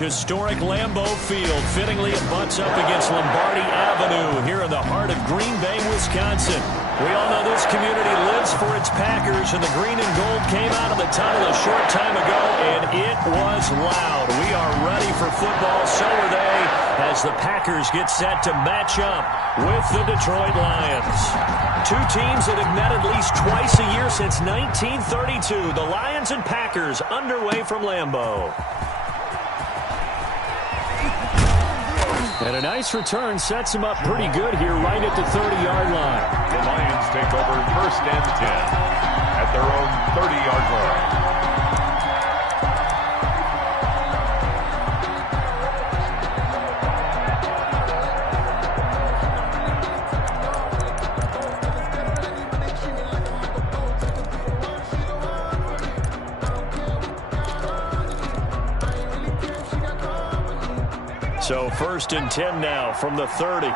Historic Lambeau Field fittingly butts up against Lombardi Avenue here in the heart of Green Bay, Wisconsin. We all know this community lives for its Packers, and the green and gold came out of the tunnel a short time ago, and it was loud. We are ready for football, so are they, as the Packers get set to match up with the Detroit Lions. Two teams that have met at least twice a year since 1932. The Lions and Packers underway from Lambeau. And a nice return sets him up pretty good here right at the 30-yard line. The Lions take over 1st and 10 at their own 30-yard line. So 1st and 10 now from the 30.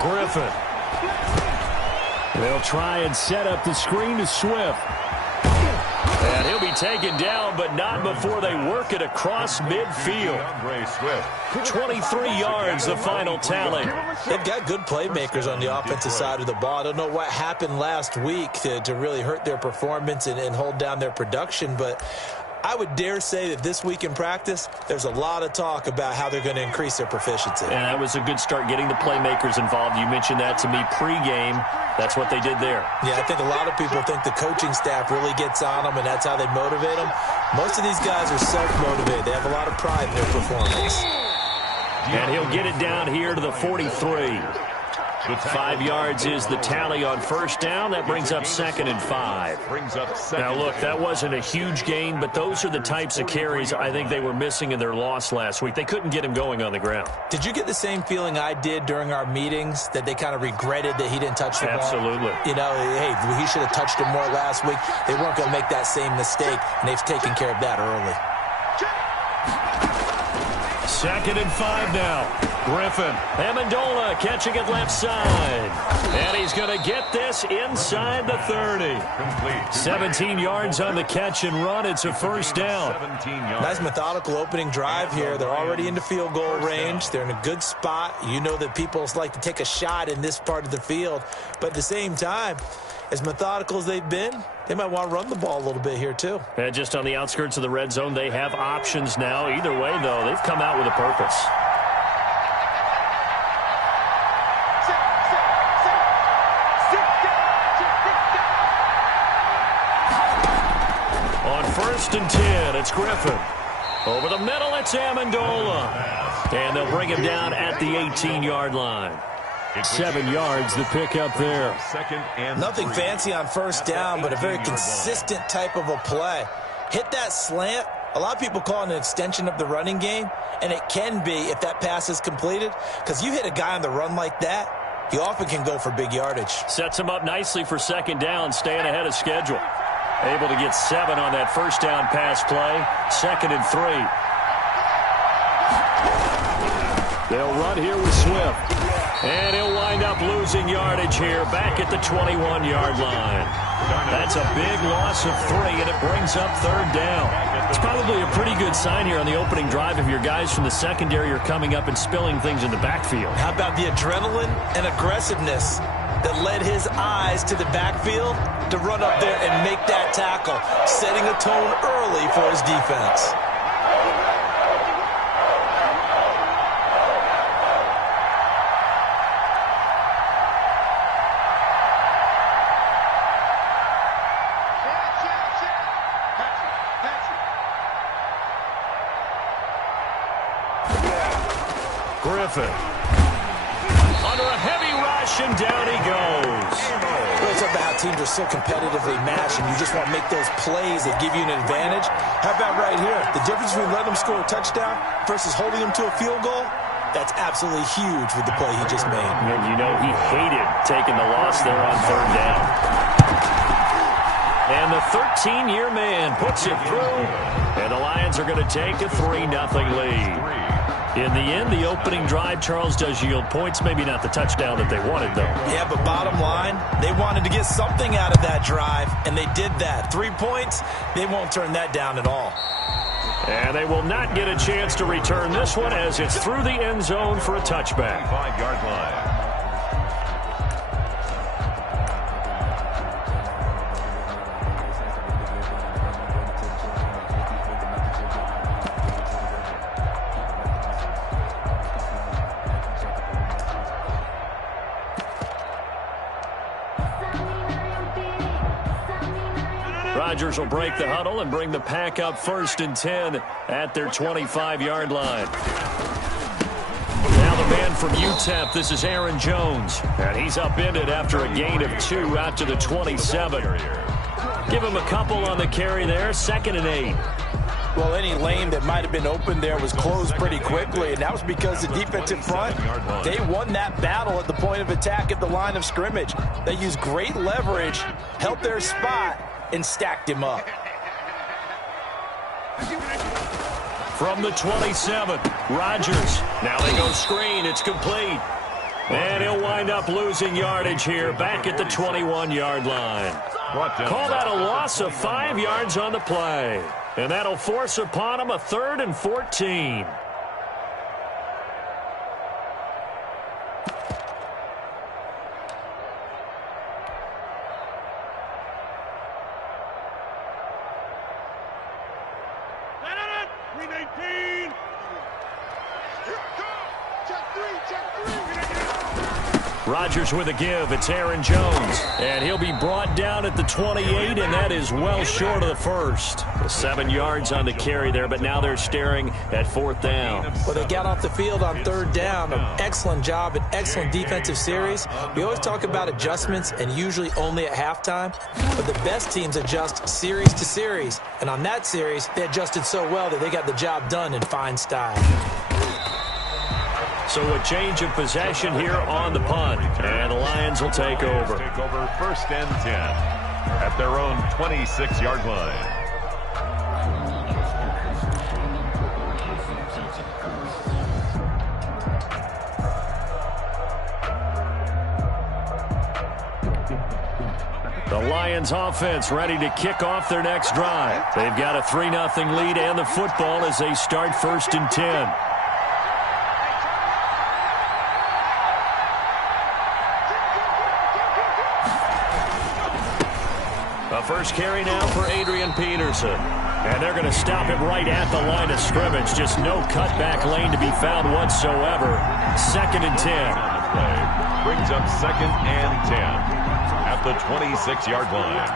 Griffin. They'll try and set up the screen to Swift. And he'll be taken down, but not before they work it across midfield. 23 yards, the final tally. They've got good playmakers on the offensive side of the ball. I don't know what happened last week to really hurt their performance and hold down their production, but I would dare say that this week in practice, there's a lot of talk about how they're going to increase their proficiency. And that was a good start getting the playmakers involved. You mentioned that to me pregame. That's what they did there. Yeah, I think a lot of people think the coaching staff really gets on them, and that's how they motivate them. Most of these guys are self-motivated. They have a lot of pride in their performance. And he'll get it down here to the 43. 5 yards is the tally on 1st down. That brings up 2nd and 5. Now, look, that wasn't a huge gain, but those are the types of carries I think they were missing in their loss last week. They couldn't get him going on the ground. Did you get the same feeling I did during our meetings, that they kind of regretted that he didn't touch the ball? Absolutely. You know, hey, he should have touched him more last week. They weren't going to make that same mistake, and they've taken care of that early. 2nd and 5 now. Griffin. Amendola catching it left side. And he's going to get this inside the 30. 17 yards on the catch and run. It's a 1st down. Nice methodical opening drive here. They're already into field goal range. They're in a good spot. You know that people like to take a shot in this part of the field. But at the same time, as methodical as they've been, they might want to run the ball a little bit here too. And just on the outskirts of the red zone, they have options now. Either way, though, they've come out with a purpose. On 1st and 10, it's Griffin. Over the middle, it's Amendola. And they'll bring him down at the 18-yard line. 7 yards the pick up there. Nothing fancy on 1st down, but a very consistent type of a play. Hit that slant. A lot of people call it an extension of the running game, and it can be if that pass is completed, because you hit a guy on the run like that, he often can go for big yardage. Sets him up nicely for 2nd down, staying ahead of schedule. Able to get 7 on that 1st down pass play. 2nd and 3. They'll run here with Swift. And he'll wind up losing yardage here back at the 21-yard line. That's a big loss of 3, and it brings up 3rd down. It's probably a pretty good sign here on the opening drive if your guys from the secondary are coming up and spilling things in the backfield. How about the adrenaline and aggressiveness that led his eyes to the backfield to run up there and make that tackle, setting a tone early for his defense. Griffin. Under a heavy rush, and down he goes. Really talk about how teams are so competitively matched, and you just want to make those plays that give you an advantage. How about right here? The difference between letting them score a touchdown versus holding them to a field goal, that's absolutely huge with the play he just made. And you know he hated taking the loss there on 3rd down. And the 13-year man puts it through, and the Lions are going to take a 3-0 lead. In the end, the opening drive, Charles, does yield points. Maybe not the touchdown that they wanted, though. Yeah, but bottom line, they wanted to get something out of that drive, and they did that. 3 points, they won't turn that down at all. And they will not get a chance to return this one as it's through the end zone for a touchback. 5-yard line. Rodgers will break the huddle and bring the pack up 1st and 10 at their 25-yard line. Now the man from UTEP, this is Aaron Jones. And he's upended after a gain of 2 out to the 27. Give him a couple on the carry there, 2nd and 8. Well, any lane that might have been open there was closed pretty quickly, and that was because the defensive front, they won that battle at the point of attack at the line of scrimmage. They used great leverage, held their spot, and stacked him up. From the 27, Rodgers. Now they go screen. It's complete. And he'll wind up losing yardage here back at the 21-yard line. Call that a loss of 5 yards on the play. And that'll force upon him a 3rd and 14. Rodgers with a give. It's Aaron Jones. And he'll be brought down at the 28, and that is well short of the first. 7 yards on the carry there, but now they're staring at 4th down. Well, they got off the field on 3rd down. An excellent job, an excellent defensive series. We always talk about adjustments, and usually only at halftime. But the best teams adjust series to series. And on that series, they adjusted so well that they got the job done in fine style. So a change of possession here on the punt. And the Lions will take over. Take over 1st and 10 at their own 26-yard line. The Lions offense ready to kick off their next drive. They've got a 3-0 lead and the football as they start 1st and 10. First carry now for Adrian Peterson. And they're going to stop it right at the line of scrimmage. Just no cutback lane to be found whatsoever. 2nd and 10. Brings up 2nd and 10 at the 26-yard line.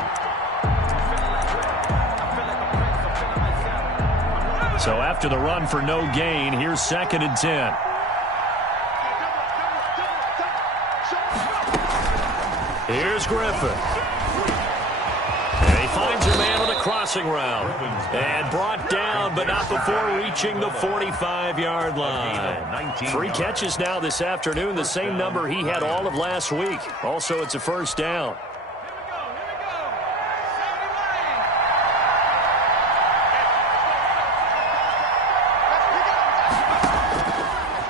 So after the run for no gain, here's 2nd and 10. Here's Griffin. Finds a man on the crossing route. And brought down, but not before reaching the 45-yard line. 3 catches now this afternoon, the same number he had all of last week. Also, it's a 1st down.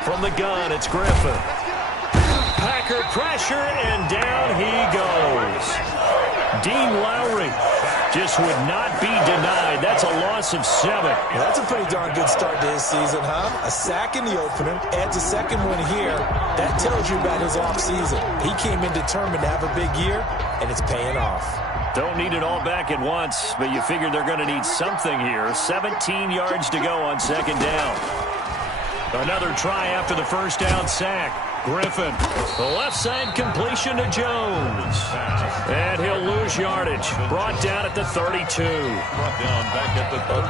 From the gun, it's Griffin. Packer pressure, and down he goes. Dean Lowry just would not be denied. That's a loss of 7. Well, that's a pretty darn good start to his season, huh? A sack in the opener, adds a 2nd one here. That tells you about his offseason. He came in determined to have a big year, and it's paying off. Don't need it all back at once, but you figure they're going to need something here. 17 yards to go on 2nd down. Another try after the 1st down sack. Griffin, the left side completion to Jones. And he'll lose yardage. Brought down at the 32.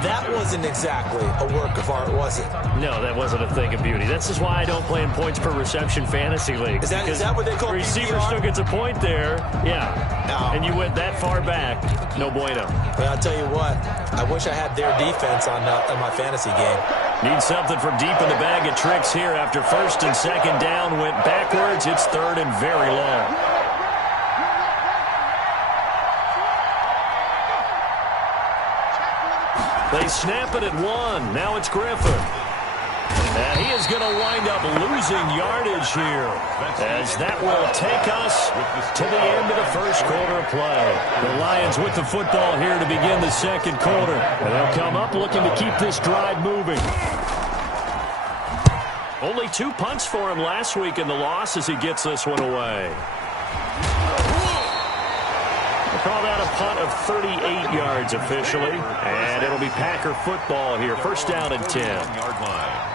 That wasn't exactly a work of art, was it? No, that wasn't a thing of beauty. This is why I don't play in points per reception fantasy league. Is that what they call receiver still gets a point there. Yeah. No. And you went that far back. No bueno. Well, I'll tell you what. I wish I had their defense on my fantasy game. Need something from deep in the bag of tricks here after 1st and 2nd down. Went backwards. It's 3rd and very long. They snap it at 1. Now it's Griffin. And he is going to wind up losing yardage here, as that will take us to the end of the first quarter of play. The Lions with the football here to begin the second quarter. And they'll come up looking to keep this drive moving. Only 2 punts for him last week in the loss as he gets this one away. We'll call that a punt of 38 yards officially. And it'll be Packer football here. First down and 10. Yard line.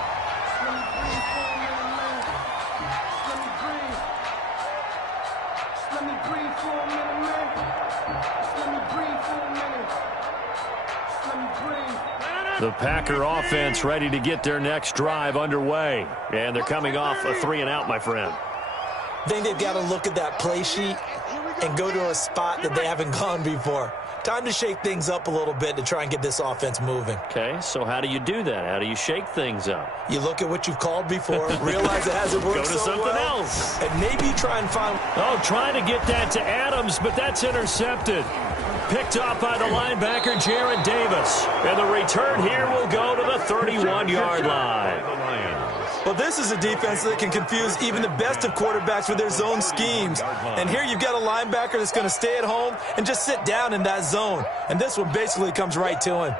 The Packer offense ready to get their next drive underway. And they're coming off a 3-and-out, my friend. I think they've got to look at that play sheet and go to a spot that they haven't gone before. Time to shake things up a little bit to try and get this offense moving. Okay, so how do you do that? How do you shake things up? You look at what you've called before, realize it hasn't worked so so something well, else. and maybe try and find... Oh, trying to get that to Adams, but that's intercepted. Picked off by the linebacker, Jared Davis. And the return here will go to the 31-yard line. Well, this is a defense that can confuse even the best of quarterbacks with their zone schemes. And here you've got a linebacker that's going to stay at home and just sit down in that zone. And this one basically comes right to him.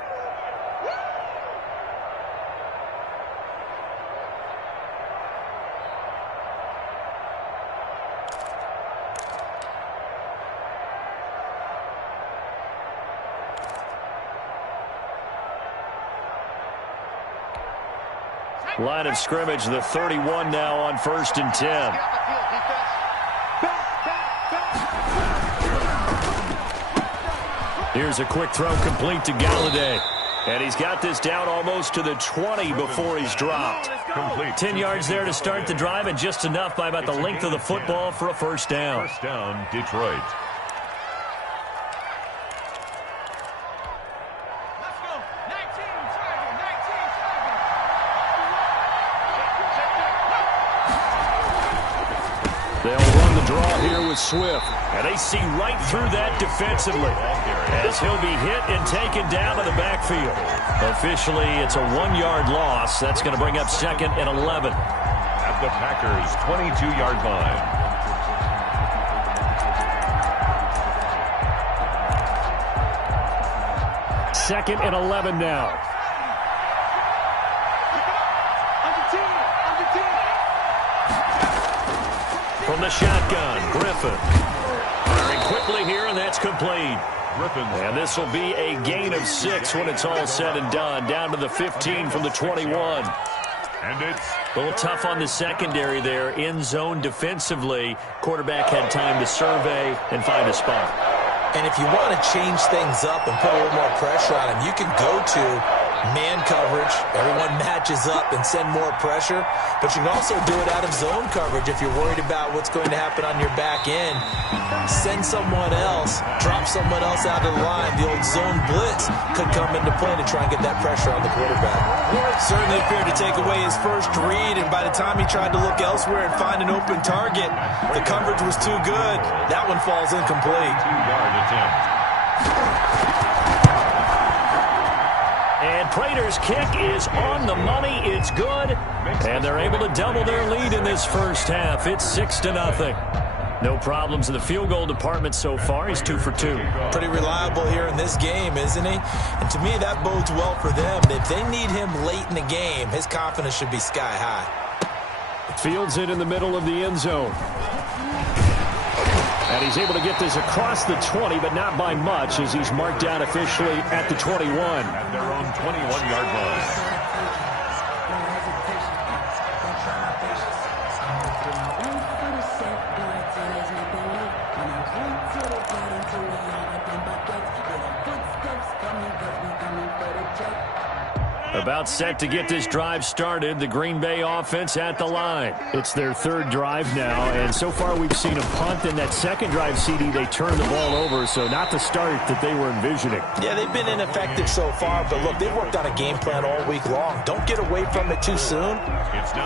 Line of scrimmage, the 31 now on 1st and 10. Here's a quick throw complete to Galladay. And he's got this down almost to the 20 before he's dropped. 10 yards there to start the drive, and just enough by about the length of the football for a first down. First down, Detroit. They'll run the draw here with Swift. And they see right through that defensively, as he'll be hit and taken down to the backfield. Officially, it's a 1-yard loss. That's going to bring up 2nd and 11. At the Packers' 22-yard line. Second and 11 now. From the shotgun, Griffin. Firing quickly here, and that's complete. And this will be a gain of 6 when it's all said and done. Down to the 15 from the 21. And it's a little tough on the secondary there. In zone defensively. Quarterback had time to survey and find a spot. And if you want to change things up and put a little more pressure on him, you can go to man coverage. Everyone matches up and send more pressure. But you can also do it out of zone coverage if you're worried about what's going to happen on your back end. Send someone else, drop someone else out of the line. The old zone blitz could come into play to try and get that pressure on the quarterback. Certainly appeared to take away his first read, and by the time he tried to look elsewhere and find an open target, the coverage was too good. That one falls incomplete. 2-yard attempt. And Prater's kick is on the money. It's good. And they're able to double their lead in this first half. It's 6-0. No problems in the field goal department so far. He's 2 for 2. Pretty reliable here in this game, isn't he? And to me, that bodes well for them. If they need him late in the game, his confidence should be sky high. Fields it in the middle of the end zone. And he's able to get this across the 20, but not by much, as he's marked down officially at the 21. At their own 21-yard line. About set to get this drive started. The Green Bay offense at the line. It's their 3rd drive now, and so far we've seen a punt. In that second drive, CD, they turned the ball over, so not the start that they were envisioning. Yeah, they've been ineffective so far, but look, they've worked on a game plan all week long. Don't get away from it too soon.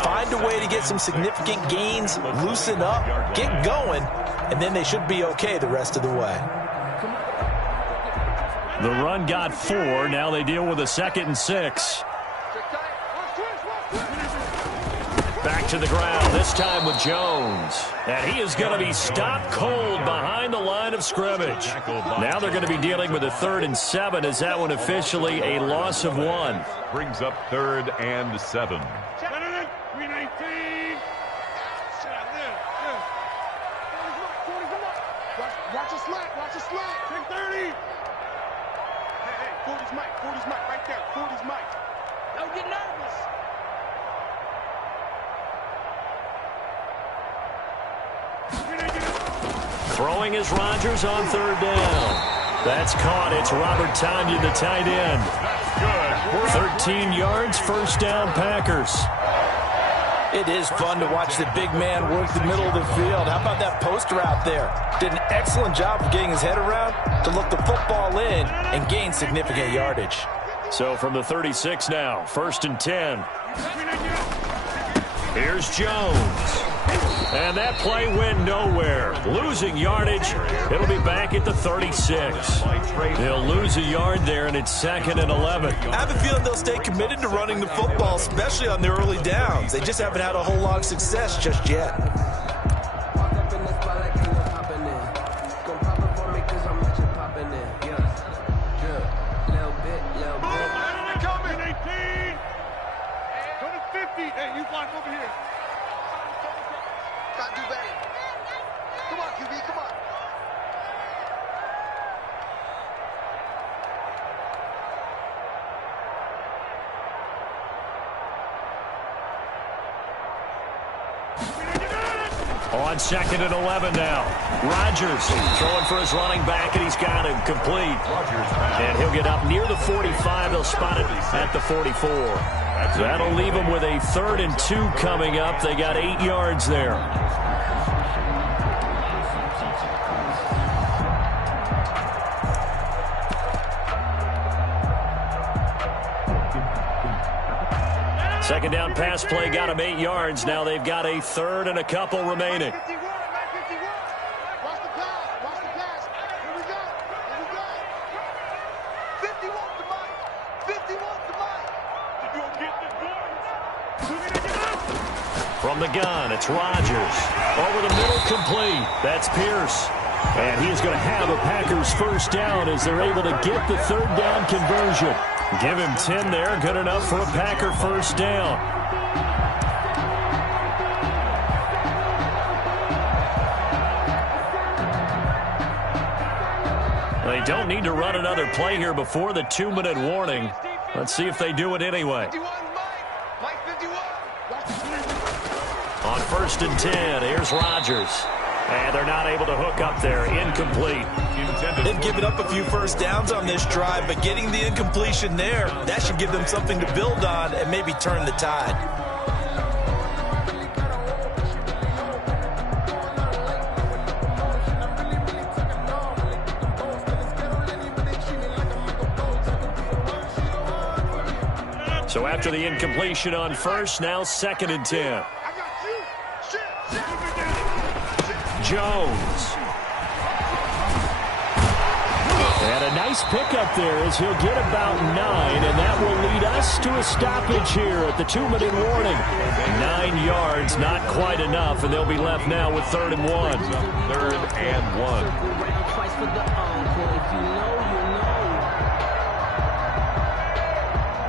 Find a way to get some significant gains, loosen up, get going, and then they should be okay the rest of the way. The run got 4. Now they deal with a 2nd and 6. back to the ground, this time with Jones. And he is going to be stopped cold behind the line of scrimmage. Now they're going to be dealing with a 3rd and 7 as that one officially a loss of 1. Brings up 3rd and 7. Watch a slant. Watch a slant. 10-30. Hey, 40's Mike. 40's Mike right there. 40's Mike. Don't get nervous. Throwing is Rodgers on 3rd down. That's caught. It's Robert Tonyan, the tight end. That's good. 13 yards, 1st down Packers. It is fun to watch the big man work the middle of the field. How about that post route there? Did an excellent job of getting his head around to look the football in and gain significant yardage. So from the 36 now, 1st and 10. Here's Jones. And that play went nowhere. Losing yardage. It'll be back at the 36. They'll lose a yard there, and it's 2nd and 11. I have a feeling they'll stay committed to running the football, especially on their early downs. They just haven't had a whole lot of success just yet. Hey, you block over here. Gotta do better. Come on, QB, come on. On 2nd and 11 now. Rodgers throwing for his running back, and he's got him complete. And he'll get up near the 45. They'll spot it at the 44. That'll leave them with a 3rd and 2 coming up. They got 8 yards there. Second down pass play got them 8 yards. Now they've got a 3rd and a couple remaining. From the gun, it's Rodgers. Over the middle, complete. That's Pierce. And he is going to have a Packers 1st down as they're able to get the 3rd down conversion. Give him 10 there, good enough for a Packer 1st down. They don't need to run another play here before the 2-minute warning. Let's see if they do it anyway. On 1st and 10, here's Rodgers. And they're not able to hook up there. Incomplete. They've given up a few 1st downs on this drive, but getting the incompletion there, that should give them something to build on and maybe turn the tide. So after the incompletion on 1st, now 2nd and 10. Jones. And a nice pickup there as he'll get about 9, and that will lead us to a stoppage here at the 2-minute warning. 9 yards, not quite enough, and they'll be left now with 3rd and 1. 3rd and 1.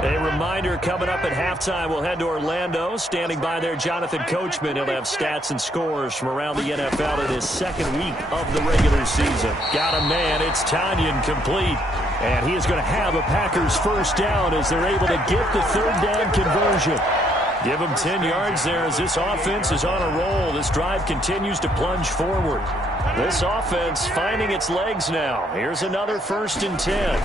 A reminder, coming up at halftime, we'll head to Orlando. Standing by there, Jonathan Coachman. He'll have stats and scores from around the NFL in his 2nd week of the regular season. Got a man. It's Tonyan, complete. And he is going to have a Packers 1st down as they're able to get the 3rd down conversion. Give him 10 yards there as this offense is on a roll. This drive continues to plunge forward. This offense finding its legs now. Here's another 1st and 10.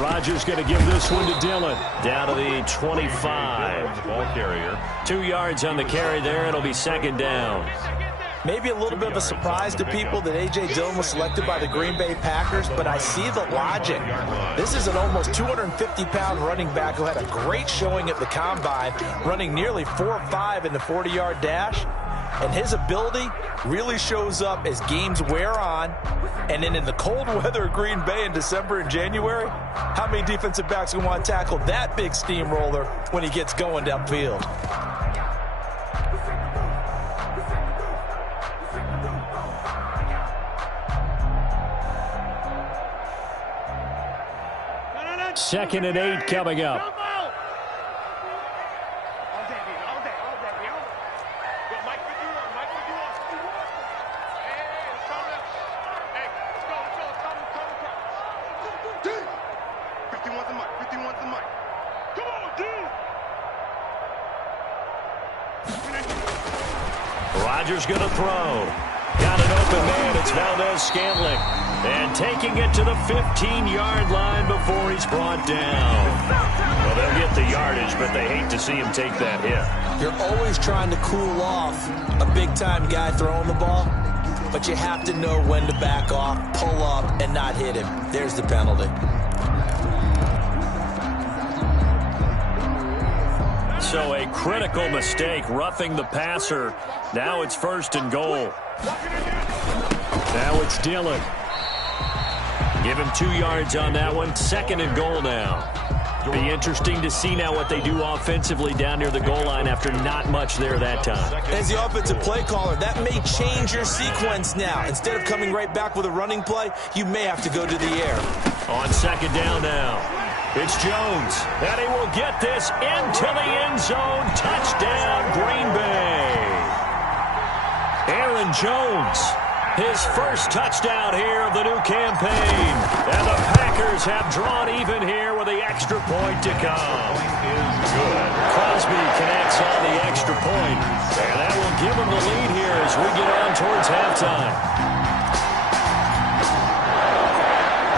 Rodgers going to give this one to Dillon. Down to the 25. Ball carrier. 2 yards on the carry there. It'll be 2nd down. Maybe a little bit of a surprise to people that A.J. Dillon was selected by the Green Bay Packers, but I see the logic. This is an almost 250-pound running back who had a great showing at the Combine, running nearly 4.5 in the 40-yard dash. And his ability really shows up as games wear on. And then in the cold weather of Green Bay in December and January, how many defensive backs can want to tackle that big steamroller when he gets going downfield? 2nd and 8 coming up. Rodgers going to throw. Got an open man. It's Valdez-Scantling. And taking it to the 15-yard line before he's brought down. Well, they'll get the yardage, but they hate to see him take that hit. You're always trying to cool off a big-time guy throwing the ball, but you have to know when to back off, pull up, and not hit him. There's the penalty. So a critical mistake, roughing the passer. Now it's 1st and goal. Now it's Dillon. Give him 2 yards on that one. 2nd and goal now. Be interesting to see now what they do offensively down near the goal line after not much there that time. As the offensive play caller, that may change your sequence now. Instead of coming right back with a running play, you may have to go to the air. On 2nd down now. It's Jones, and he will get this into the end zone. Touchdown, Green Bay. Aaron Jones, his first touchdown here of the new campaign. And the Packers have drawn even here with the extra point to come. Good. Crosby connects on the extra point, and that will give him the lead here as we get on towards halftime.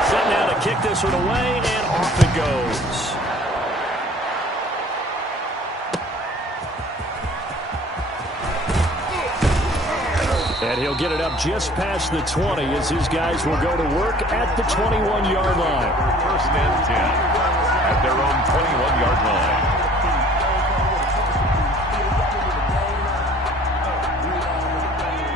Set now to kick this one away, and off it goes. And he'll get it up just past the 20 as his guys will go to work at the 21-yard line. 1st and 10 at their own 21-yard line.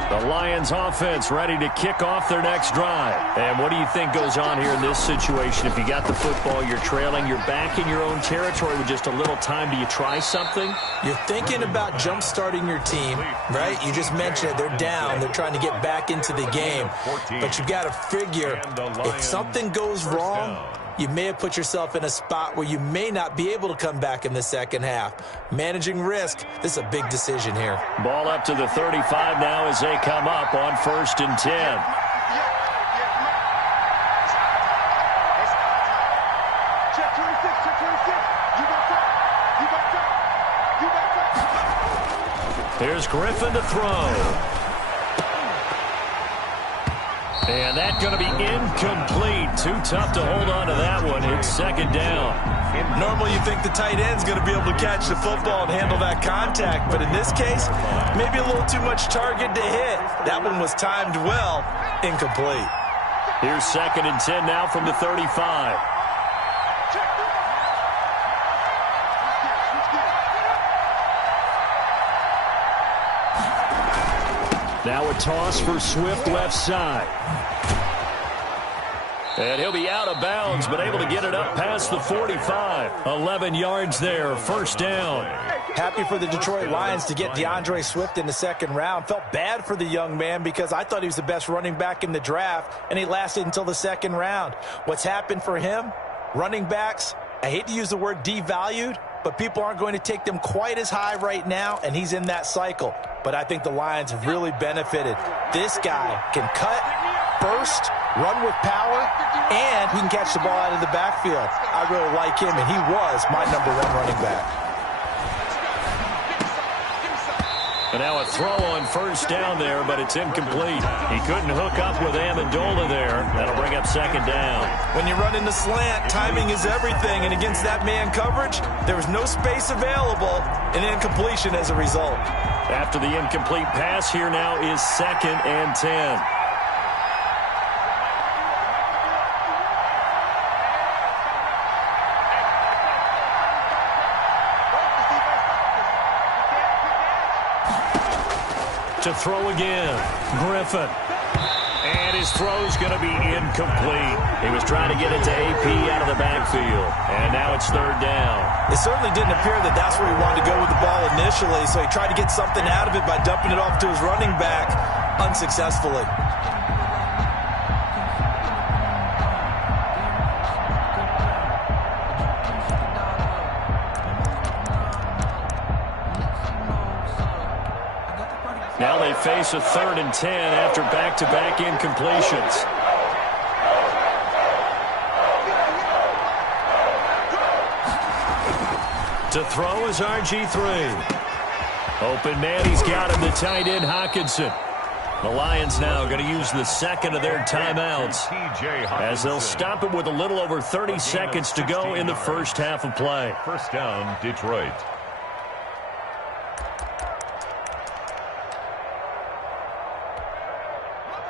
The Lions offense ready to kick off their next drive. And what do you think goes on here in this situation? If you got the football, you're trailing, you're back in your own territory with just a little time. Do you try something? You're thinking about jump-starting your team, right? You just mentioned it. They're down. They're trying to get back into the game. But you've got to figure if something goes wrong, you may have put yourself in a spot where you may not be able to come back in the second half. Managing risk, this is a big decision here. Ball up to the 35 now as they come up on 1st and 10. Here's Griffin to throw. And that's going to be incomplete. Too tough to hold on to that one. It's 2nd down. Normally you think the tight end's going to be able to catch the football and handle that contact. But in this case, maybe a little too much target to hit. That one was timed well. Incomplete. Here's 2nd and 10 now from the 35. Now a toss for Swift left side. And he'll be out of bounds, but able to get it up past the 45. 11 yards there, 1st down. Happy for the Detroit Lions to get DeAndre Swift in the 2nd round. Felt bad for the young man because I thought he was the best running back in the draft, and he lasted until the 2nd round. What's happened for him? Running backs, I hate to use the word devalued, but people aren't going to take them quite as high right now, and he's in that cycle. But I think the Lions have really benefited. This guy can cut, burst, run with power, and he can catch the ball out of the backfield. I really like him, and he was my #1 running back. And now a throw on 1st down there, but it's incomplete. He couldn't hook up with Amendola there. That'll bring up 2nd down. When you run in the slant, timing is everything, and against that man coverage, there was no space available, and incompletion as a result. After the incomplete pass, here now is 2nd and 10. To throw again, Griffin. And his throw's going to be incomplete. He was trying to get it to AP out of the backfield. And now it's 3rd down. It certainly didn't appear that that's where he wanted to go with the ball initially, so he tried to get something out of it by dumping it off to his running back unsuccessfully. they face a 3rd and 10 after back-to-back incompletions. To throw is RG3. Open man, he's got him, the tight end, Hockenson. The Lions now going to use the second of their timeouts as they'll stop it with a little over 30 seconds to go in the first half of play. First down, Detroit.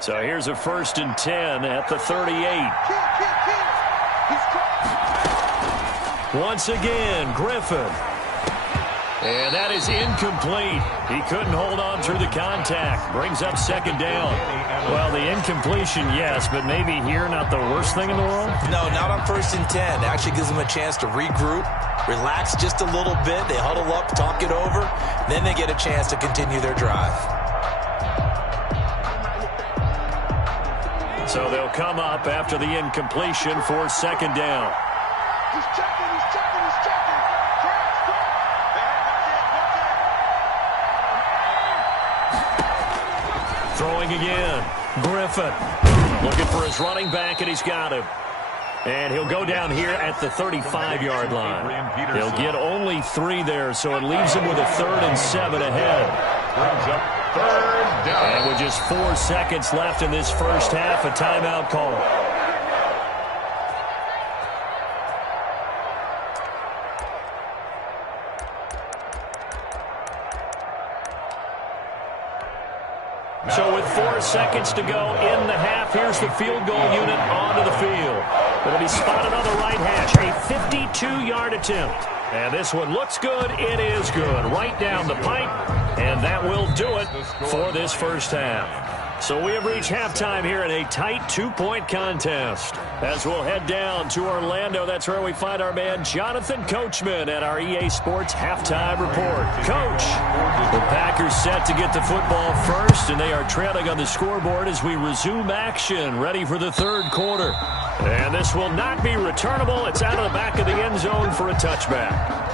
So here's a 1st and 10 at the 38. Once again, Griffin. And that is incomplete. He couldn't hold on through the contact. Brings up 2nd down. Well, the incompletion, yes, but maybe here not the worst thing in the world? No, not on 1st and 10. It actually gives them a chance to regroup, relax just a little bit. They huddle up, talk it over. Then they get a chance to continue their drive. So they'll come up after the incompletion for 2nd down. He's checking, he's checking, he's checking. Throwing again. Griffin looking for his running back, and he's got him. And he'll go down here at the 35-yard line. He'll get only 3 there, so it leaves him with a 3rd and 7 ahead. Brings up 3rd down. And with just 4 seconds left in this first half, a timeout call. So with 4 seconds to go in the half, here's the field goal unit onto the field. It'll be spotted on the right hash, a 52-yard attempt. And this one looks good. It is good. Right down the pipe, and that will do it for this first half. So we have reached halftime here in a tight 2-point contest. As we'll head down to Orlando, that's where we find our man Jonathan Coachman at our EA Sports Halftime Report. Coach, the Packers set to get the football first, and they are trailing on the scoreboard as we resume action, ready for the 3rd quarter. And this will not be returnable. It's out of the back of the end zone for a touchback.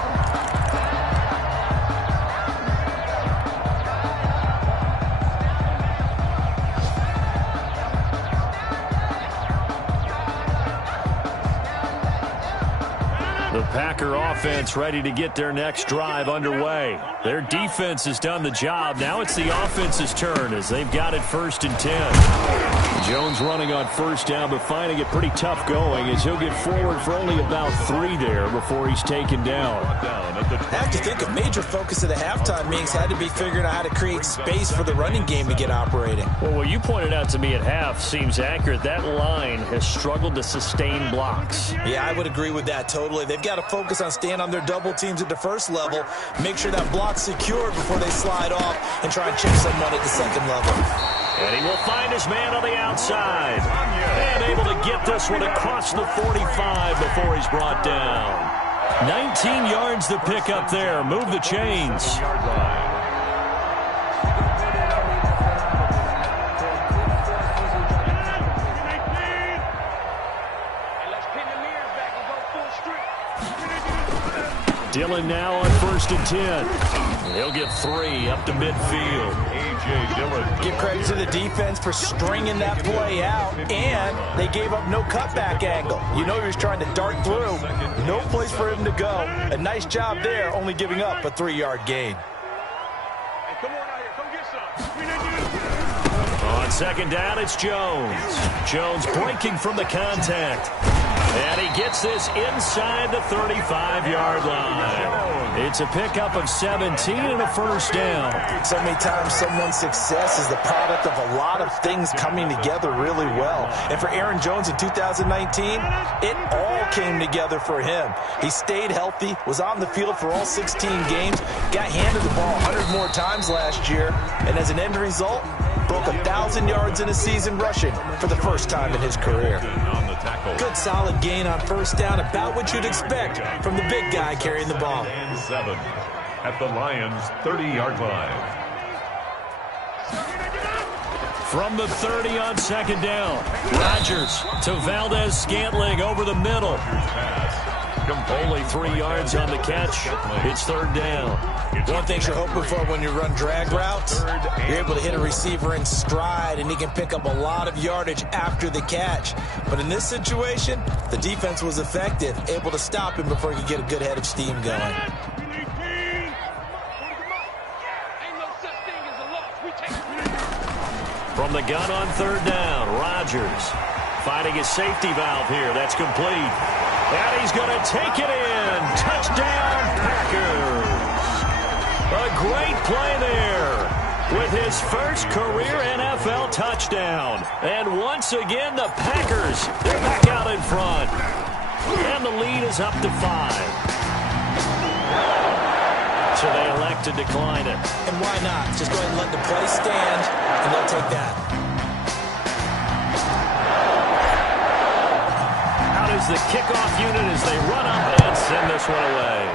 The Packer offense ready to get their next drive underway. Their defense has done the job. Now it's the offense's turn as they've got it 1st and 10. Jones running on 1st down, but finding it pretty tough going as he'll get forward for only about 3 there before he's taken down. I have to think a major focus of the halftime meetings had to be figuring out how to create space for the running game to get operating. Well, what you pointed out to me at half seems accurate. That line has struggled to sustain blocks. Yeah, I would agree with that totally. They've got to focus on staying on their double teams at the first level, make sure that block's secured before they slide off and try and chip someone at the 2nd level. And he will find his man on the outside. And able to get this one across the 45 before he's brought down. 19 yards to pick up there. Move the chains. Dillon now on 1st and 10. He'll get 3 up to midfield. A.J. Dillon. Give credit to the defense for stringing that play out, and they gave up no cutback angle. You know he was trying to dart through. No place for him to go. A nice job there, only giving up a 3-yard gain. Hey, come on out here. Come get some. On 2nd down, it's Jones. Jones breaking from the contact. And he gets this inside the 35-yard line. It's a pickup of 17 and a 1st down. So many times someone's success is the product of a lot of things coming together really well. And for Aaron Jones in 2019, it all came together for him. He stayed healthy, was on the field for all 16 games, got handed the ball 100 more times last year, and as an end result, broke 1,000 yards in a season rushing for the first time in his career. Good solid gain on 1st down, about what you'd expect from the big guy carrying the ball. 7 at the Lions' 30-yard line. From the 30 on 2nd down, Rodgers to Valdez-Scantling over the middle. Only 3 yards on the catch. It's third down. One thing you're hoping for when you run drag routes, you're able to hit a receiver in stride, and he can pick up a lot of yardage after the catch. But in this situation, the defense was effective, able to stop him before he could get a good head of steam going. From the gun on third down, Rodgers finding his safety valve here. That's complete. And he's going to take it in. Touchdown, Packers. A great play there with his first career NFL touchdown. And once again, the Packers, they're back out in front. And the lead is up to 5. So they elect to decline it. And why not? Just go ahead and let the play stand, and they'll take that. Out is the kickoff unit as they run up and send this one away.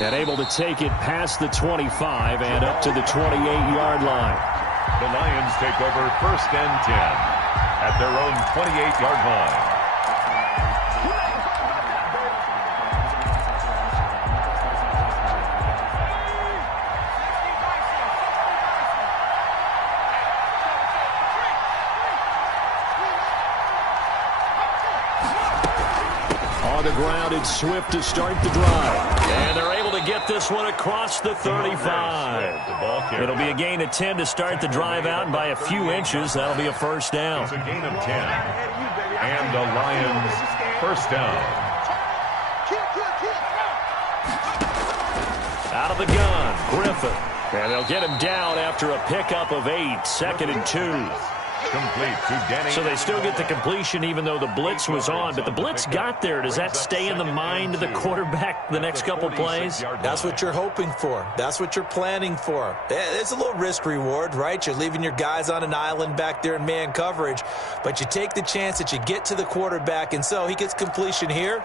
And able to take it past the 25 and up to the 28-yard line. The Lions take over first and 10. At their own 28-yard line. On the ground, it's Swift to start the drive. And they're able to get this one across the 35. It'll be a gain of 10 to start the drive out, and by a few inches, that'll be a first down. It's a gain of 10. And the Lions first down. Out of the gun, Griffin. And they'll get him down after a pickup of 8, 2nd and 2. Complete to Danny. So they still get the completion even though the blitz was on. But the blitz got there. Does that stay in the mind of the quarterback the next couple plays? That's what you're hoping for. That's what you're planning for. It's a little risk reward, right? You're leaving your guys on an island back there in man coverage. But you take the chance that you get to the quarterback, and so he gets completion here.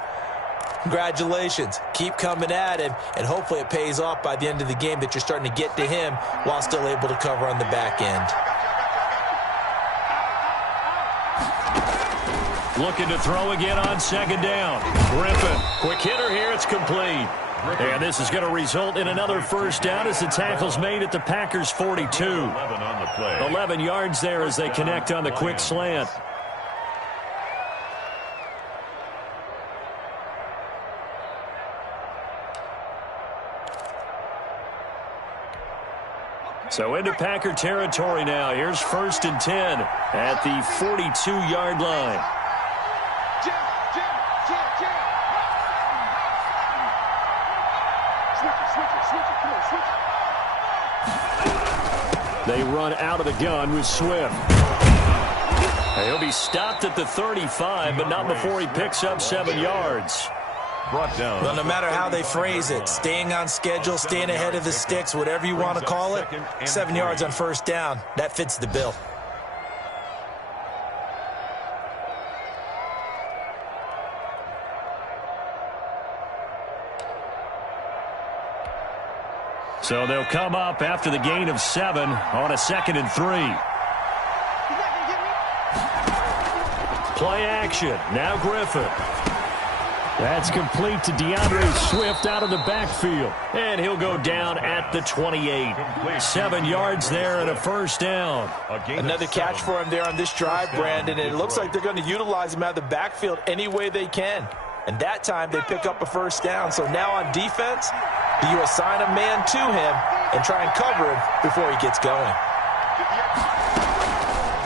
Congratulations. Keep coming at him, and hopefully it pays off by the end of the game that you're starting to get to him while still able to cover on the back end. Looking to throw again on second down. Griffin, quick hitter here, it's complete. And this is going to result in another first down as the tackle's made at the Packers' 42. 11 yards there as they connect on the quick slant. So into Packer territory now. Here's first and 10 at the 42-yard line. They run out of the gun with Swift. He'll be stopped at the 35, but not before he picks up 7 yards. Brought down. Well, no matter how they phrase it, staying on schedule, staying ahead of the sticks, whatever you want to call it, 7 yards on first down, that fits the bill. So they'll come up after the gain of 7 on a 2nd and 3. Play action. Now Griffin. That's complete to DeAndre Swift out of the backfield. And he'll go down at the 28. 7 yards there and a first down. Another catch for him there on this drive, Brandon. And it looks like they're going to utilize him out of the backfield any way they can. And that time they pick up a first down. So now on defense, do you assign a man to him and try and cover him before he gets going?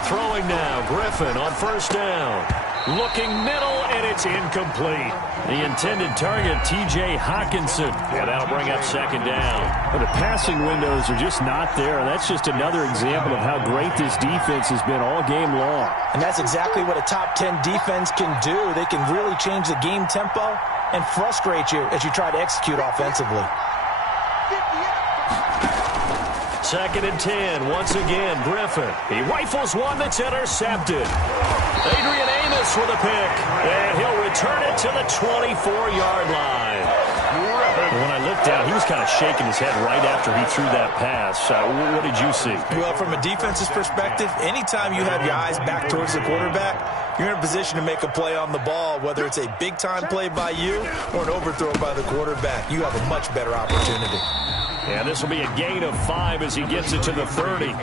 Throwing now, Griffin on first down. Looking middle, and it's incomplete. The intended target, T.J. Hawkinson. And that'll bring up second down. But the passing windows are just not there, and that's just another example of how great this defense has been all game long. And that's exactly what a top 10 defense can do. They can really change the game tempo and frustrate you as you try to execute offensively. 2nd and 10. Once again, Griffin. He rifles one that's intercepted. Adrian Amos with a pick. And he'll return it to the 24-yard line. When I look down. He was kind of shaking his head right after he threw that pass. What did you see? Well, from a defense's perspective, anytime you have your eyes back towards the quarterback, you're in a position to make a play on the ball, whether it's a big-time play by you or an overthrow by the quarterback. You have a much better opportunity. And this will be a gain of 5 as he gets it to the 30.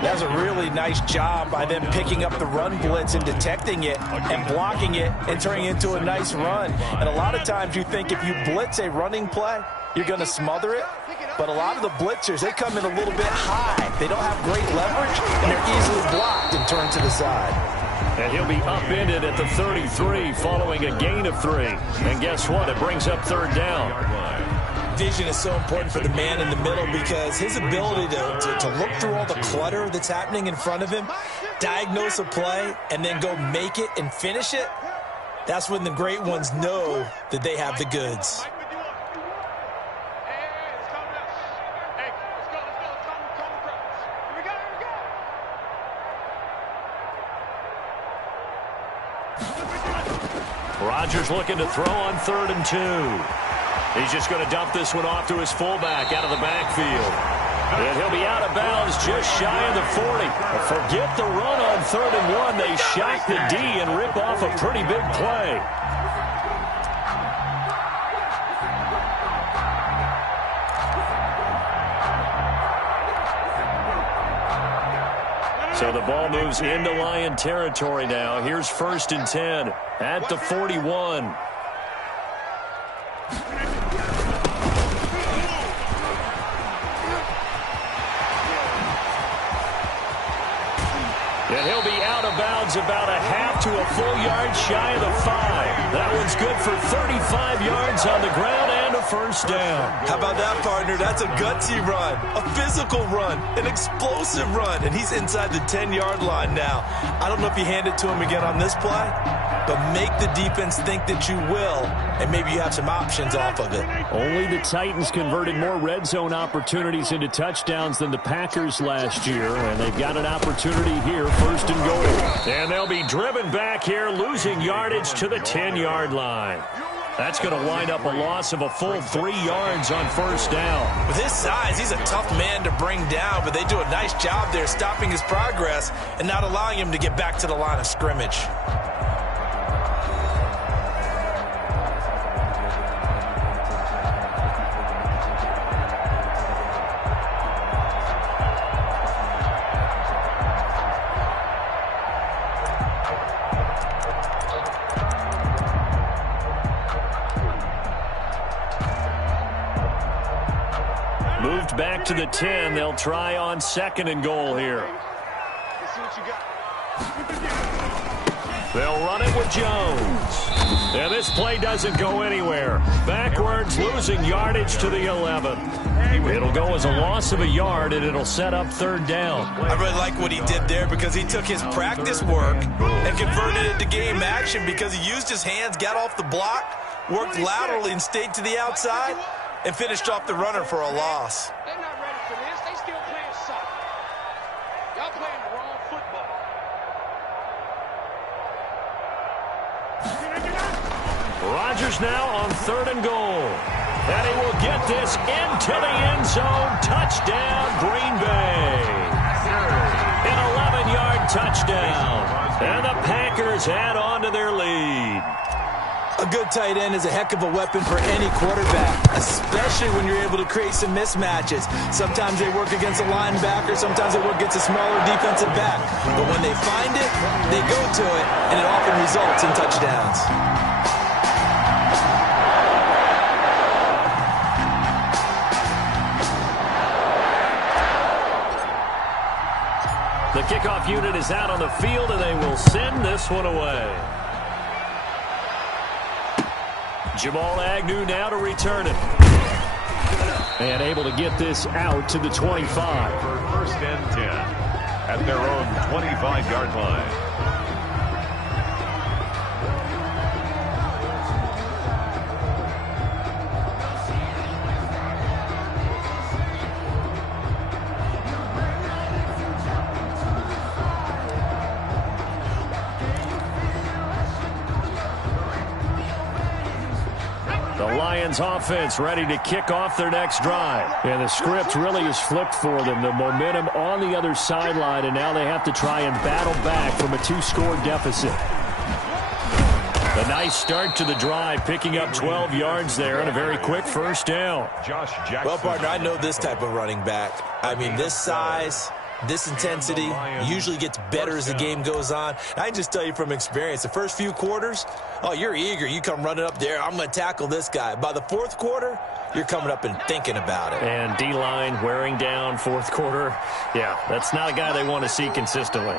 That's a really nice job by them picking up the run blitz and detecting it and blocking it and turning it into a nice run. And a lot of times you think if you blitz a running play, you're going to smother it. But a lot of the blitzers, they come in a little bit high. They don't have great leverage, and they're easily blocked and turned to the side. And he'll be upended at the 33 following a gain of 3. And guess what? It brings up 3rd down. Vision is so important for the man in the middle because his ability to look through all the clutter that's happening in front of him, diagnose a play, and then go make it and finish it, that's when the great ones know that they have the goods. Rodgers looking to throw on 3rd and 2. He's just going to dump this one off to his fullback out of the backfield. And he'll be out of bounds just shy of the 40. Forget the run on 3rd and 1. They shock the D and rip off a pretty big play. So the ball moves into Lion territory now. Here's 1st and 10 at the 41. And he'll be out of bounds about a half to a full yard shy of the 5. That one's good for 35 yards on the ground and a 1st down. How about that, partner? That's a gutsy run, a physical run, an explosive run, and he's inside the 10-yard line now. I don't know if you hand it to him again on this play, but make the defense think that you will, and maybe you have some options off of it. Only the Titans converted more red zone opportunities into touchdowns than the Packers last year, and they've got an opportunity here, 1st and goal. And they'll be driven back here, losing yardage to the 10-yard line. That's going to wind up a loss of a full 3 yards on 1st down. With his size, he's a tough man to bring down, but they do a nice job there stopping his progress and not allowing him to get back to the line of scrimmage. Moved back to the 10. They'll try on 2nd and goal here. Let's see what you got. They'll run it with Jones. And this play doesn't go anywhere. Backwards, losing yardage to the 11. It'll go as a loss of a yard, and it'll set up 3rd down. I really like what he did there because he took his practice work and converted it to game action because he used his hands, got off the block, worked laterally and stayed to the outside, and finished off the runner for a loss. They're not ready for this. They still playing soccer. Y'all playing the wrong football. Rodgers now on 3rd and goal. And he will get this into the end zone. Touchdown, Green Bay. An 11-yard touchdown. And the Packers add on to their lead. A good tight end is a heck of a weapon for any quarterback, especially when you're able to create some mismatches. Sometimes they work against a linebacker, sometimes they work against a smaller defensive back. But when they find it, they go to it, and it often results in touchdowns. The kickoff unit is out on the field, and they will send this one away. Jamal Agnew now to return it. And able to get this out to the 25. For 1st and 10 at their own 25-yard line. Lions offense ready to kick off their next drive. And the script really is flipped for them. The momentum on the other sideline, and now they have to try and battle back from a 2-score deficit. A nice start to the drive, picking up 12 yards there and a very quick first down. Well, partner, I know this type of running back. I mean, this size, this intensity usually gets better as the game goes on. I can just tell you from experience, the first few quarters, oh, you're eager. You come running up there, I'm going to tackle this guy. By the fourth quarter, you're coming up and thinking about it. And D-line wearing down fourth quarter. Yeah, that's not a guy they want to see consistently.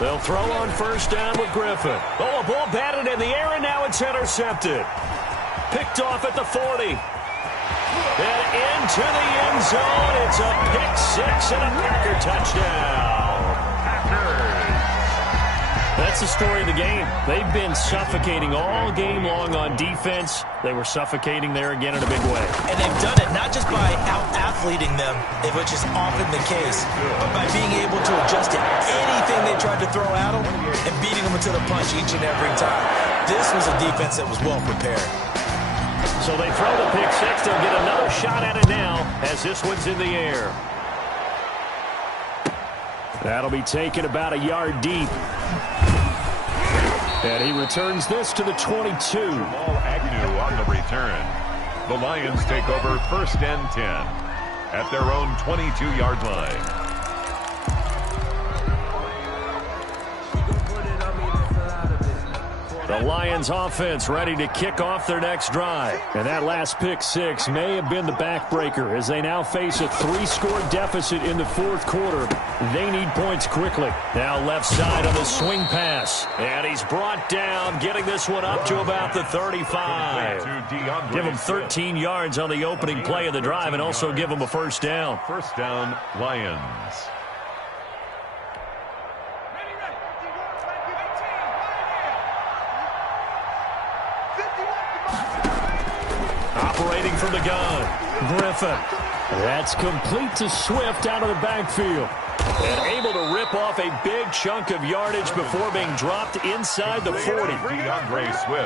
They'll throw on first down with Griffin. Oh, a ball batted in the air, and now it's intercepted. Picked off at the 40. And into the end zone. It's a pick-6 and a Packer touchdown. Packers. That's the story of the game. They've been suffocating all game long on defense. They were suffocating there again in a big way. And they've done it not just by out-athleting them, which is often the case, but by being able to adjust to anything they tried to throw at them and beating them into the punch each and every time. This was a defense that was well prepared. So they throw the pick-6. They'll get another shot at it now as this one's in the air. That'll be taken about a yard deep. And he returns this to the 22. Jamal Agnew on the return. The Lions take over first and 10 at their own 22-yard line. The Lions offense ready to kick off their next drive. And that last pick-6 may have been the backbreaker as they now face a 3-score deficit in the fourth quarter. They need points quickly. Now left side on the swing pass. And he's brought down, getting this one up to about the 35. Give him 13 yards on the opening play of the drive and also give him a first down. First down, Lions. Operating from the gun, Griffin. That's complete to Swift out of the backfield. And able to rip off a big chunk of yardage before being dropped inside the 40.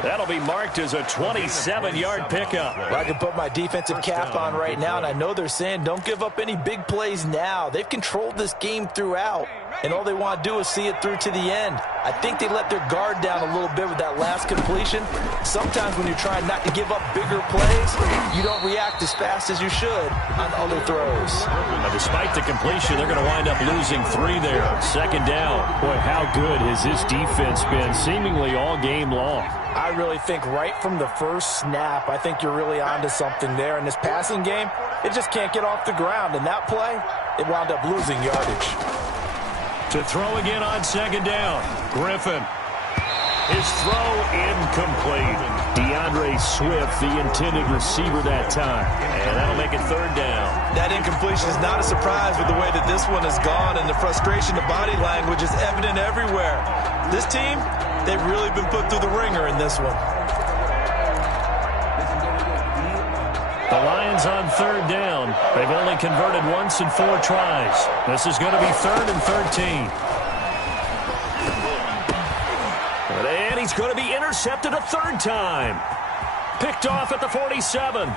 That'll be marked as a 27-yard pickup. Well, I can put my defensive cap on right now, and I know they're saying don't give up any big plays now. They've controlled this game throughout, and all they want to do is see it through to the end. I think they let their guard down a little bit with that last completion. Sometimes when you're trying not to give up bigger plays, you don't react as fast as you should on other throws. Now, despite the completion, they're going to wind up losing 3 there. Second down. Boy, how good has this defense been seemingly all game long? I really think right from the first snap, I think you're really onto something there. In this passing game, it just can't get off the ground. And that play, it wound up losing yardage. To throw again on second down. Griffin. His throw incomplete. DeAndre Swift, the intended receiver that time. And that'll make it third down. That incompletion is not a surprise with the way that this one has gone, and the frustration, the body language is evident everywhere. This team, they've really been put through the ringer in this one. The Lions on third down. They've only converted once in 4 tries. This is going to be 3rd and 13. And he's going to be intercepted a 3rd time. Picked off at the 47.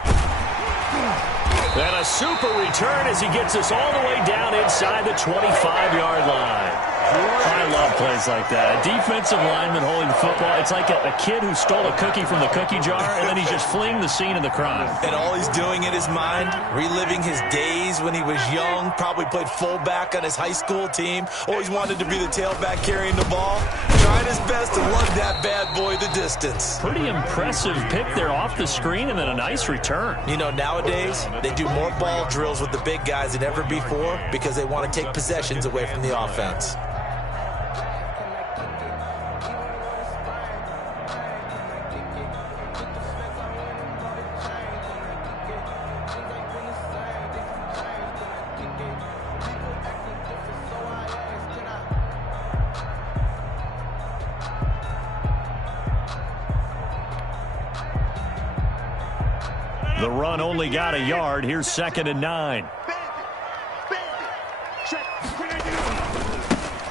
And a super return as he gets us all the way down inside the 25-yard line. I love plays like that. A defensive lineman holding the football. It's like a kid who stole a cookie from the cookie jar, and then he's just fleeing the scene of the crime. And all he's doing in his mind, reliving his days when he was young, probably played fullback on his high school team, always wanted to be the tailback carrying the ball, trying his best to lug that bad boy the distance. Pretty impressive pick there off the screen, and then a nice return. You know, nowadays, they do more ball drills with the big guys than ever before because they want to take possessions away from the offense. The run only got a yard. Here's 2nd and 9.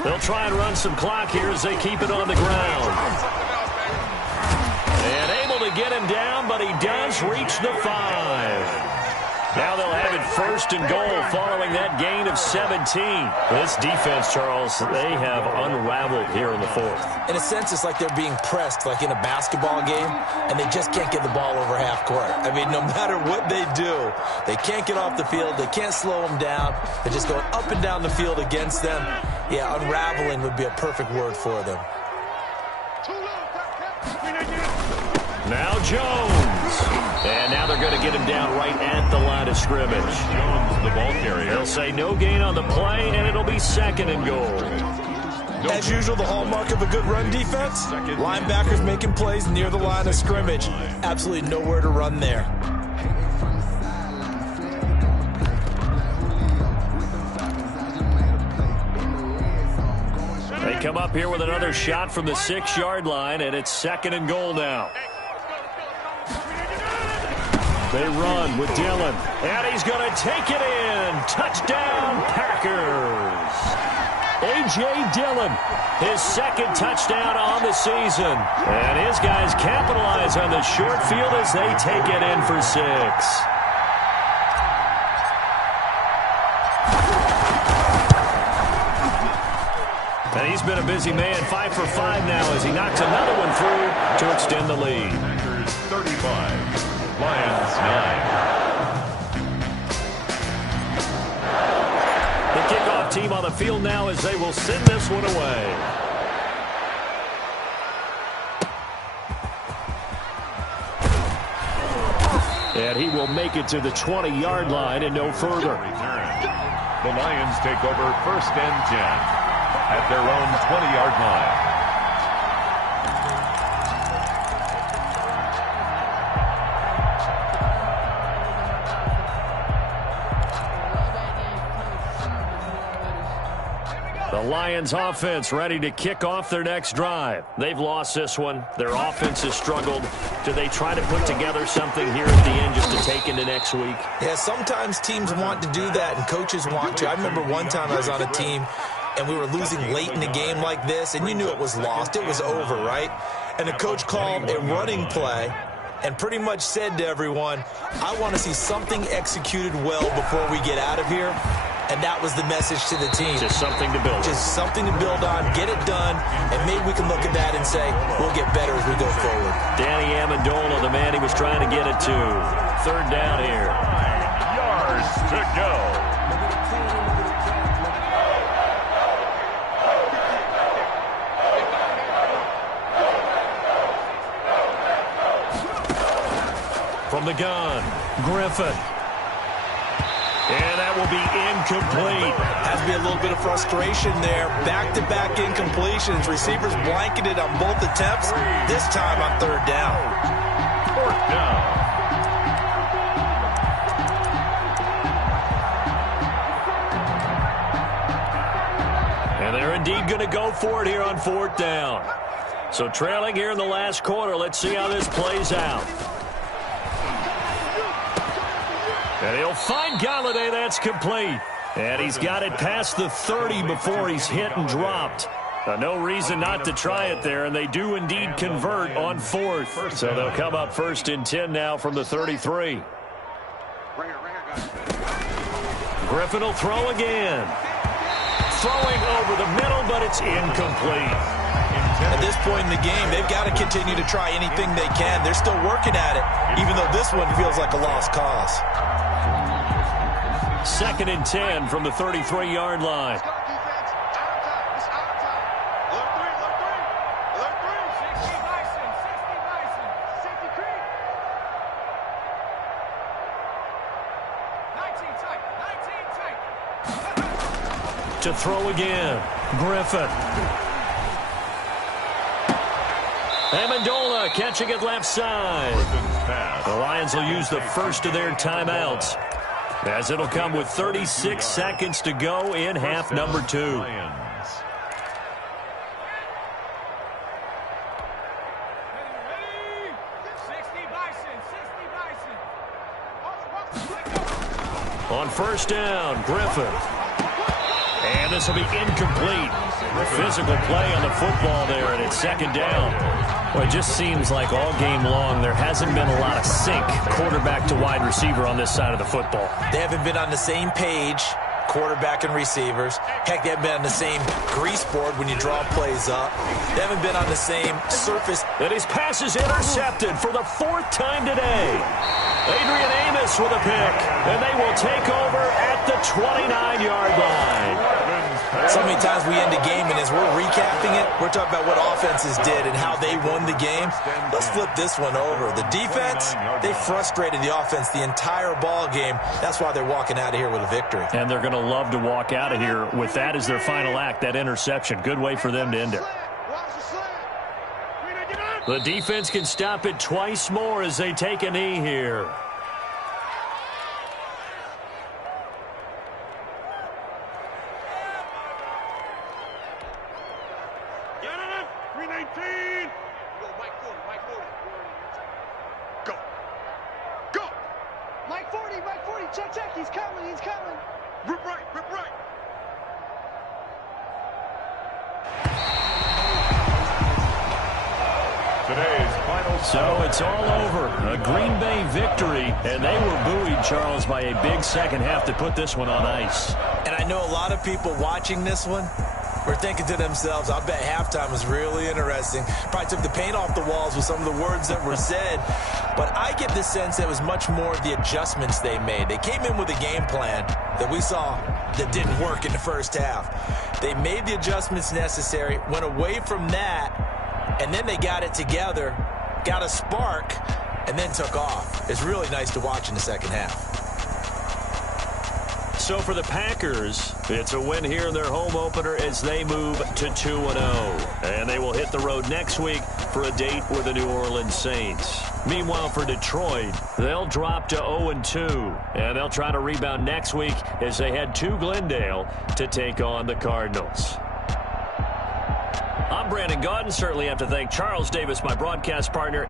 They'll try and run some clock here as they keep it on the ground. And able to get him down, but he does reach the 5. Now they'll have it 1st and goal following that gain of 17. This defense, Charles, they have unraveled here in the 4th. In a sense, it's like they're being pressed like in a basketball game, and they just can't get the ball over half court. I mean, no matter what they do, they can't get off the field. They can't slow them down. They're just going up and down the field against them. Yeah, unraveling would be a perfect word for them. Now Jones. And now they're going to get him down right at the line of scrimmage. Jones, the ball carrier. They'll say no gain on the play, and it'll be 2nd and goal. As usual, the hallmark of a good run defense, linebackers making plays near the line of scrimmage. Absolutely nowhere to run there. They come up here with another shot from the 6-yard line, and it's 2nd and goal now. They run with Dillon, and he's going to take it in. Touchdown, Packers. A.J. Dillon, his 2nd touchdown on the season. And his guys capitalize on the short field as they take it in for 6. And he's been a busy man, 5 for 5 now as he knocks another one through to extend the lead. Packers 35. Lions 9. The kickoff team on the field now as they will send this one away. And he will make it to the 20-yard line and no further. The Lions take over 1st and 10 at their own 20-yard line. The Lions offense ready to kick off their next drive. They've lost this one. Their offense has struggled. Do they try to put together something here at the end just to take into next week? Yeah, sometimes teams want to do that and coaches want to. I remember one time I was on a team and we were losing late in a game like this, and you knew it was lost. It was over, right? And the coach called a running play and pretty much said to everyone, I want to see something executed well before we get out of here. And that was the message to the team. Just something to build on. Just something to build on, get it done, and maybe we can look at that and say, we'll get better as we go forward. Danny Amendola, the man he was trying to get it to. 3rd down here. 5 yards to go. From the gun, Griffin. And that will be incomplete. Has to be a little bit of frustration there. Back-to-back incompletions. Receivers blanketed on both attempts. This time on 3rd down. 4th down. And they're indeed going to go for it here on 4th down. So trailing here in the last quarter. Let's see how this plays out. And he'll find Galladay. That's complete. And he's got it past the 30 before he's hit and dropped. No reason not to try it there, and they do indeed convert on 4th. So they'll come up 1st and 10 now from the 33. Griffin will throw again. Throwing over the middle, but it's incomplete. At this point in the game, they've got to continue to try anything they can. They're still working at it, even though this one feels like a lost cause. 2nd and 10 from the 33-yard line. To throw again, Griffin. Amendola catching it left side. The Lions will use the first of their timeouts, as it'll come with 36 seconds to go in half number 2. first down. Griffin. And this will be incomplete. Physical play on the football there, and it's second down. Well, it just seems like all game long there hasn't been a lot of sync quarterback to wide receiver on this side of the football. They haven't been on the same page, quarterback and receivers. Heck, they haven't been on the same grease board when you draw plays up. They haven't been on the same surface. And his pass is intercepted for the 4th time today. Adrian Amos with a pick, and they will take over at the 29-yard line. So many times we end a game, and as we're recapping it, we're talking about what offenses did and how they won the game. Let's flip this one over. The defense, they frustrated the offense the entire ball game. That's why they're walking out of here with a victory. And they're going to love to walk out of here with that as their final act, that interception. Good way for them to end it. The defense can stop it twice more as they take a knee here. Check, he's coming. Rip right. Today's final. So it's all over. A Green Bay victory, and they were buoyed, Charles, by a big second half to put this one on ice. And I know a lot of people watching this one were thinking to themselves, I bet halftime was really interesting. Probably took the paint off the walls with some of the words that were said. But I get the sense that it was much more the adjustments they made. They came in with a game plan that we saw that didn't work in the first half. They made the adjustments necessary, went away from that, and then they got it together, got a spark, and then took off. It's really nice to watch in the second half. So for the Packers, it's a win here in their home opener as they move to 2-0. And they will hit the road next week for a date with the New Orleans Saints. Meanwhile, for Detroit, they'll drop to 0-2. And they'll try to rebound next week as they head to Glendale to take on the Cardinals. I'm Brandon Gaudin. Certainly have to thank Charles Davis, my broadcast partner.